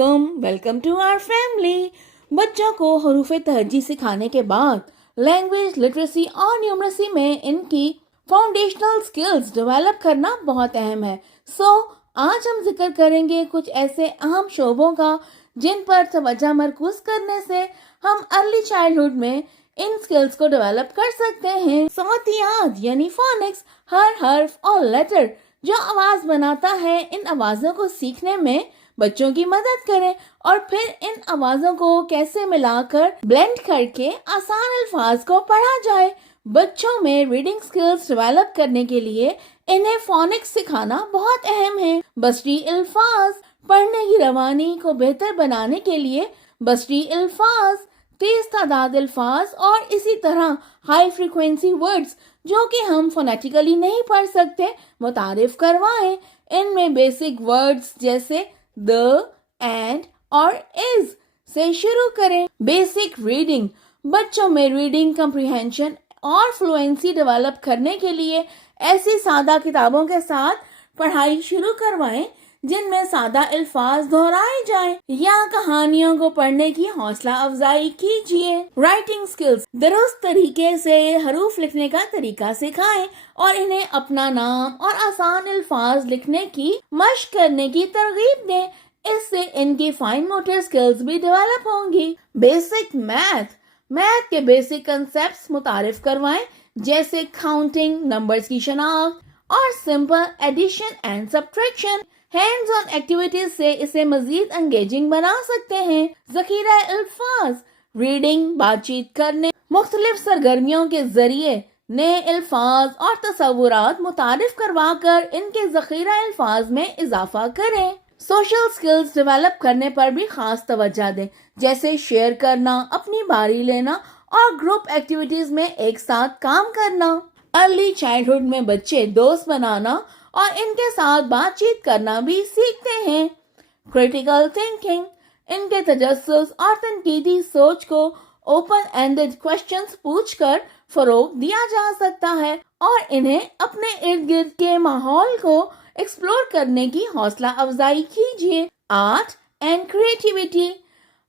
Welcome to our family. बच्चों को हरूफ तहज्जी सिखाने के बाद लैंग्वेज लिटरेसी और न्यूमरेसी में इनकी फाउंडेशनल स्किल्स डेवलप करना बहुत अहम है। आज हम जिक्र करेंगे कुछ ऐसे अहम शोबों का जिन पर तवज्जो मरकूज करने से हम अर्ली चाइल्डहुड में इन स्किल्स को डेवलप कर सकते हैं। सौतियात यानी फोनिक्स, हर हर्फ और लेटर जो आवाज बनाता है, इन आवाजों को सीखने में बच्चों की मदद करें और फिर इन आवाजों को कैसे मिलाकर ब्लेंड करके आसान अल्फाज को पढ़ा जाए। बच्चों में रीडिंग स्किल्स डेवलप करने के लिए इन्हें फोनिक्स सिखाना बहुत अहम है। बसरी अल्फाज पढ़ने की रवानी को बेहतर बनाने के लिए बसरी अल्फाज, तेज तादाद अल्फाज और इसी तरह हाई फ्रीक्वेंसी वर्ड्स जो कि हम फोनेटिकली नहीं पढ़ सकते मुतारिफ करवाएं। इनमें बेसिक वर्ड्स जैसे द, एंड और इज से शुरू करें। बेसिक रीडिंग बच्चों में रीडिंग कम्प्रिहेंशन और फ्लुएंसी डेवलप करने के लिए ऐसी सादा किताबों के साथ पढ़ाई शुरू करवाएं जिनमें सादा अल्फाज दोहराए जाएं, या कहानियों को पढ़ने की हौसला अफजाई कीजिए। राइटिंग स्किल्स दुरुस्त तरीके से हरूफ लिखने का तरीका सिखाएं और इन्हें अपना नाम और आसान अल्फाज लिखने की मशक करने की तरगीब दें। इससे इनकी फाइन मोटर स्किल्स भी डेवलप होंगी। बेसिक मैथ के बेसिक कंसेप्ट मुतारिफ करवाएं जैसे काउंटिंग, नंबर्स की शनाख्त और simple addition and subtraction. Hands on activities से इसे मजीद एंगेजिंग बना सकते हैं। जखीरा अल्फाज रीडिंग, बातचीत करने, मुख्तलिफ सरगर्मियों के जरिए नए अल्फाज और तसव्वुरात मुतारिफ करवाकर इनके जखीरा अल्फाज में इजाफा करें। सोशल स्किल्स डेवलप करने पर भी खास तवज्जो दें जैसे शेयर करना, अपनी बारी लेना और ग्रुप एक्टिविटीज में एक साथ काम करना। अर्ली चाइल्डहुड में बच्चे दोस्त बनाना और इनके साथ बातचीत करना भी सीखते हैं। क्रिटिकल थिंकिंग इनके तजस्सुस और तनकीदी सोच को ओपन एंडेड क्वेश्चंस पूछकर फरोग दिया जा सकता है और इन्हें अपने इर्द गिर्द के माहौल को एक्सप्लोर करने की हौसला अफजाई कीजिए। Art and creativity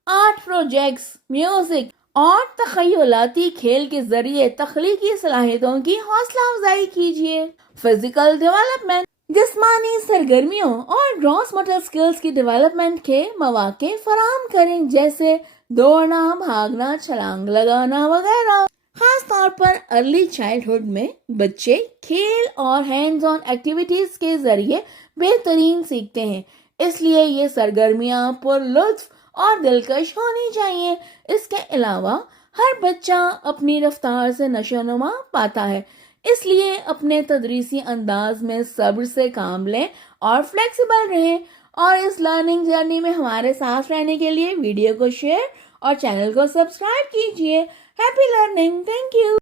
art projects, music और तखय्युलाती खेल के जरिए तख्लीकी सलाहियतों की हौसला अफजाई कीजिए। फिजिकल डेवलपमेंट जिस्मानी सरगर्मियों और ग्रॉस मोटर स्किल्स की डेवलपमेंट के मौके फराहम करें जैसे दौड़ना, भागना, छलांग लगाना वगैरह। खास तौर पर अर्ली चाइल्डहुड में बच्चे खेल और हैंड्स ऑन एक्टिविटीज के जरिए बेहतरीन सीखते हैं, इसलिए ये सरगर्मियां पुरलुत्फ और दिलकश होनी चाहिए। इसके अलावा हर बच्चा अपनी रफ्तार से नशोनुमा पाता है, इसलिए अपने तदरीसी अंदाज में सब्र से काम लें और फ्लेक्सिबल रहें। और इस लर्निंग जर्नी में हमारे साथ रहने के लिए वीडियो को शेयर और चैनल को सब्सक्राइब कीजिए। Happy learning. Thank you.